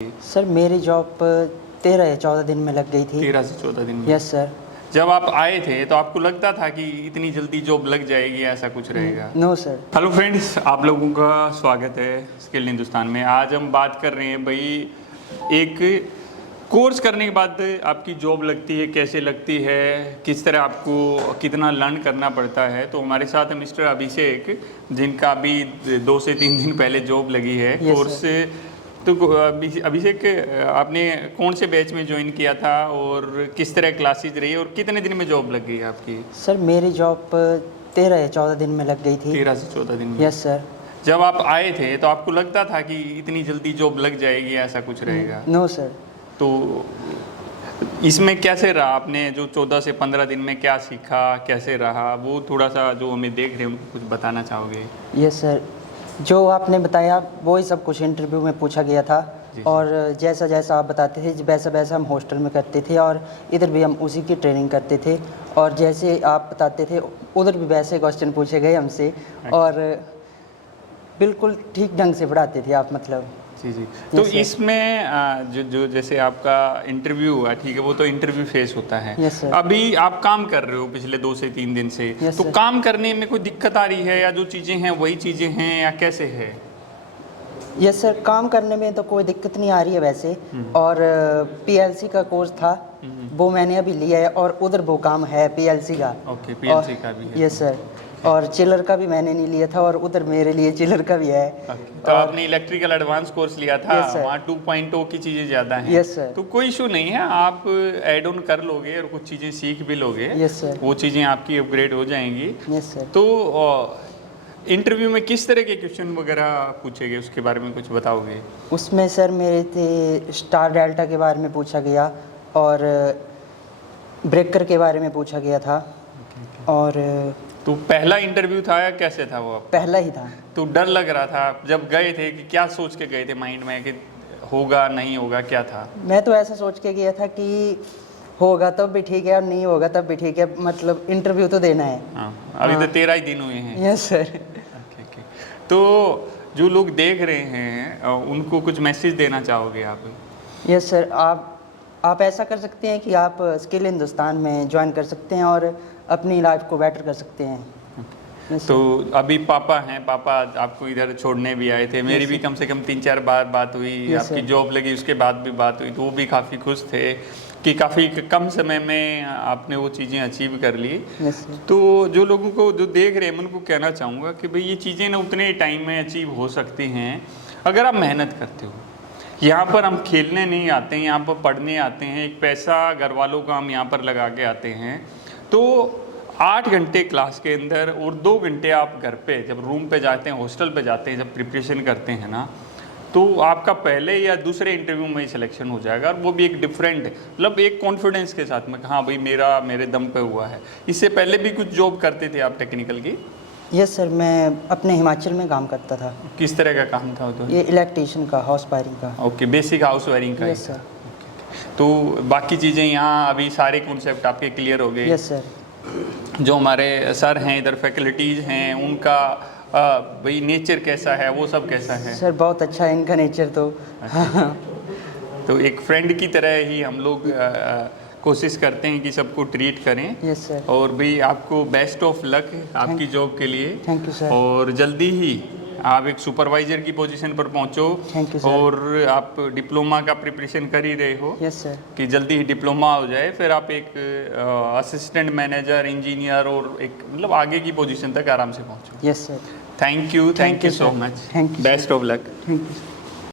Sir मेरी job 13 या 14 दिन में लग गई थी। 13 से 14 दिन में। Yes sir. जब आप आए थे तो आपको लगता था कि इतनी जल्दी जॉब लग जाएगी, ऐसा कुछ रहेगा? No sir. हेलो फ्रेंड्स, आप लोगों का स्वागत है स्किल्ड हिंदुस्तान में। आज हम बात कर रहे हैं भाई, एक कोर्स करने के बाद आपकी जॉब लगती है, कैसे लगती है, किस तरह आपको कितना लर्न करना पड़ता है। तो हमारे साथ है मिस्टर अभिषेक, जिनका अभी 2 से 3 दिन पहले जॉब लगी है कोर्स। तो अभिषेक, आपने कौन से बैच में ज्वाइन किया था और किस तरह क्लासेज रही और कितने दिन में जॉब लग गई आपकी? सर मेरी जॉब 13 या 14 दिन में लग गई थी। 13 से 14 दिन में। Yes sir. जब आप आए थे तो आपको लगता था कि इतनी जल्दी जॉब लग जाएगी, ऐसा कुछ रहेगा? No sir. तो इसमें कैसे रहा? आपने जो 14 से 15 दिन में क्या सीखा, कैसे रहा, वो थोड़ा सा जो हमें देख रहे हैं उनको कुछ बताना चाहोगे? यस सर, जो आपने बताया वही सब कुछ इंटरव्यू में पूछा गया था और जैसा जैसा आप बताते थे वैसा वैसा हम हॉस्टल में करते थे और इधर भी हम उसी की ट्रेनिंग करते थे। और जैसे आप बताते थे उधर भी वैसे क्वेश्चन पूछे गए हमसे और बिल्कुल ठीक ढंग से पढ़ाते थे आप, मतलब। जी। तो इसमें जो जैसे आपका इंटरव्यू हुआ, ठीक है, वो तो इंटरव्यू फेस होता है। अभी आप काम कर रहे हो पिछले 2 से 3 दिन से, तो काम करने में कोई दिक्कत आ रही है या जो चीज़ें हैं वही चीज़ें हैं या कैसे है? यस सर, काम करने में तो कोई दिक्कत नहीं आ रही है वैसे। और पीएलसी का कोर्स था वो मैंने अभी लिया है और उधर वो काम है पीएलसी का। ओके, पीएलसी का भी है। Yes sir. और चिलर का भी मैंने नहीं लिया था और उधर मेरे लिए चिलर का भी है। तो आपने इलेक्ट्रिकल एडवांस कोर्स लिया था, वहाँ 2.0 की चीज़ें ज़्यादा हैं। Yes sir. तो कोई इशू नहीं है, आप ऐड ऑन कर लोगे और कुछ चीज़ें सीख भी लोगे। Yes sir. वो चीज़ें आपकी अपग्रेड हो जाएंगी। Yes sir. तो इंटरव्यू में किस तरह के क्वेश्चन वगैरह पूछे गए, उसके बारे में कुछ बताओगे? उसमें सर मेरे थे स्टार डेल्टा के बारे में पूछा गया और ब्रेकर के बारे में पूछा गया था। और तो पहला इंटरव्यू था या कैसे था वो? पहला ही था। तो डर लग रहा था जब गए थे कि क्या सोच के गए थे माइंड में कि होगा नहीं होगा, क्या था? मैं तो ऐसा सोच के गया था कि होगा तब भी ठीक है और नहीं होगा तब भी ठीक है, मतलब इंटरव्यू तो देना है। हाँ, अभी तो 13 ही दिन हुए हैं। Yes sir. ओके। तो जो लोग देख रहे हैं उनको कुछ मैसेज देना चाहोगे आप? यस सर, आप ऐसा कर सकते हैं कि आप स्किल हिंदुस्तान में ज्वाइन कर सकते हैं और अपनी लाइफ को बेटर कर सकते हैं। तो अभी पापा हैं, पापा आपको इधर छोड़ने भी आए थे। मेरी भी कम से कम 3-4 बार बात हुई। आपकी जॉब लगी उसके बाद भी बात हुई, तो वो भी काफ़ी खुश थे कि काफ़ी कम समय में आपने वो चीज़ें अचीव कर ली। तो जो लोगों को जो देख रहे हैं मैं उनको कहना चाहूँगा कि भाई ये चीज़ें ना उतने टाइम में अचीव हो सकती हैं अगर आप मेहनत करते हो। यहाँ पर हम खेलने नहीं आते हैं, यहाँ पर पढ़ने आते हैं। एक पैसा घर वालों का हम यहाँ पर लगा के आते हैं। तो 8 घंटे क्लास के अंदर और 2 घंटे आप घर पे जब रूम पे जाते हैं, हॉस्टल पे जाते हैं, जब प्रिपरेशन करते हैं ना, तो आपका पहले या दूसरे इंटरव्यू में ही सिलेक्शन हो जाएगा। और वो भी एक डिफरेंट, मतलब एक कॉन्फिडेंस के साथ में, हाँ भाई मेरे दम पे हुआ है। इससे पहले भी कुछ जॉब करते थे आप टेक्निकल की? यस सर, मैं अपने हिमाचल में काम करता था। किस तरह का काम था तो? ये इलेक्ट्रीशियन का, हाउस वायरिंग का। ओके, बेसिक हाउस वायरिंग का। Yes sir. तो बाकी चीज़ें यहाँ अभी सारे कॉन्सेप्ट आपके क्लियर हो गए? Yes sir. जो हमारे सर हैं इधर, फैकल्टीज़ हैं, उनका भाई नेचर कैसा है, वो सब कैसा है? सर बहुत अच्छा है इनका नेचर तो। तो एक फ्रेंड की तरह ही हम लोग कोशिश करते हैं कि सबको ट्रीट करें। Yes sir. और भी आपको बेस्ट ऑफ लक आपकी जॉब के लिए। Thank you sir. और जल्दी ही आप एक सुपरवाइजर की पोजीशन पर पहुंचो। Thank you sir. और आप डिप्लोमा का प्रिपरेशन कर ही रहे हो। Yes sir. कि जल्दी ही डिप्लोमा हो जाए, फिर आप एक असिस्टेंट मैनेजर, इंजीनियर और एक मतलब आगे की पोजीशन तक आराम से पहुंचो। Yes sir. Thank you so much. Thank you. Best of luck. Thank you.